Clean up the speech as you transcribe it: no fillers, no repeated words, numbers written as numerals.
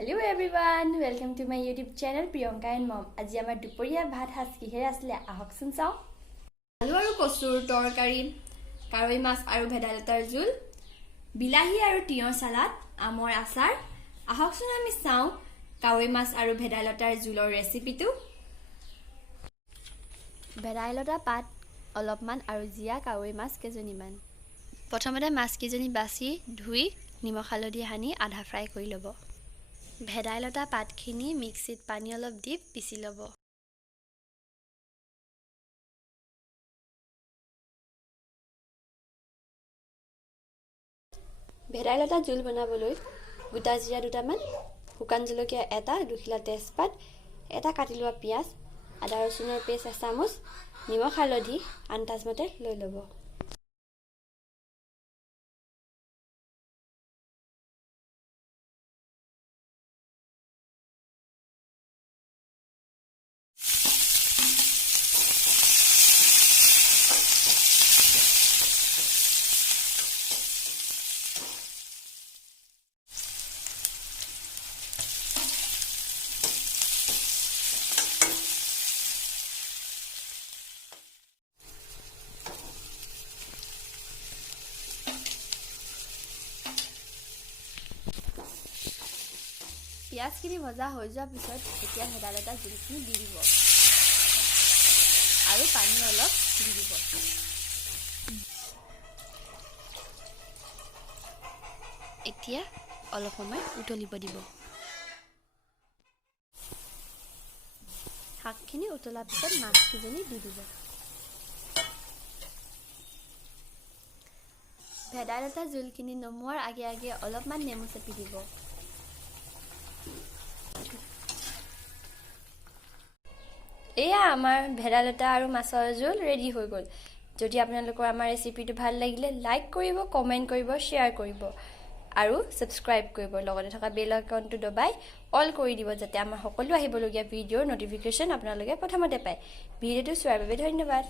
Hello everyone, welcome to my YouTube channel Priyanka and Mom. আজি আমাৰ দুপৰীয়া ভাত সাজ কিহেৰে আছিলে আহকচোন চাও। আলু আৰু কচুৰ তৰকাৰী, কাৰৈ মাছ আৰু ভেদাইলতাৰ জোল, বিলাহী আৰু তিয়ঁহ সালাড, আমৰ আচাৰ। আহকচোন আমি চাও কাৰৈ মাছ আৰু ভেদাইলতাৰ জোলৰ ৰেচিপিটো। ভেদাইলতা পাত অলপমান আৰু জিয়া কাৰৈ মাছ কেজনীমান। প্ৰথমতে মাছ কেজনী বাছি ধুই নিমখ হালধি সানি আধা ফ্ৰাই কৰি ল'ব। ভেদাইলতা পাতখিনি মিক্সিত পানী অলপ দি পিছি ল'ব। ভেদাইলতা জোল বনাবলৈ গোটা জিৰা দুটামান, শুকান জলকীয়া এটা, দুখিলা তেজপাত, এটা কাটি লোৱা পিঁয়াজ, আদা ৰচুনৰ পেষ্ট এচামুচ, নিমখ হালধি আন্দাজমতে লৈ ল'ব। পিঁয়াজখিনি ভজা হৈ যোৱাৰ পিছত এতিয়া ভেদাইলতা জোলখিনি দি দিব আৰু পানী অলপ দি দিব। এতিয়া অলপ সময় উতলিব দিব। শাকখিনি উতলাৰ পিছত মাছকেইজনী দি দিব। ভেদাইলতা জোলখিনি নমোৱাৰ আগে আগে অলপমান নেমু চেপি দিব। এয়া আমাৰ ভেদাইলতা আৰু মাছৰ জোল ৰেডি হৈ গ'ল। যদি আপোনালোকৰ আমাৰ ৰেচিপিটো ভাল লাগিলে লাইক কৰিব, কমেণ্ট কৰিব, শ্বেয়াৰ কৰিব আৰু ছাবস্ক্ৰাইব কৰিব। লগতে থকা বেল আইকনটো দবাই অল কৰি দিব যাতে আমাৰ সকলো আহিবলগীয়া ভিডিঅ'ৰ নটিফিকেশ্যন আপোনালোকে প্ৰথমতে পায়। ভিডিঅ'টো চোৱাৰ বাবে ধন্যবাদ।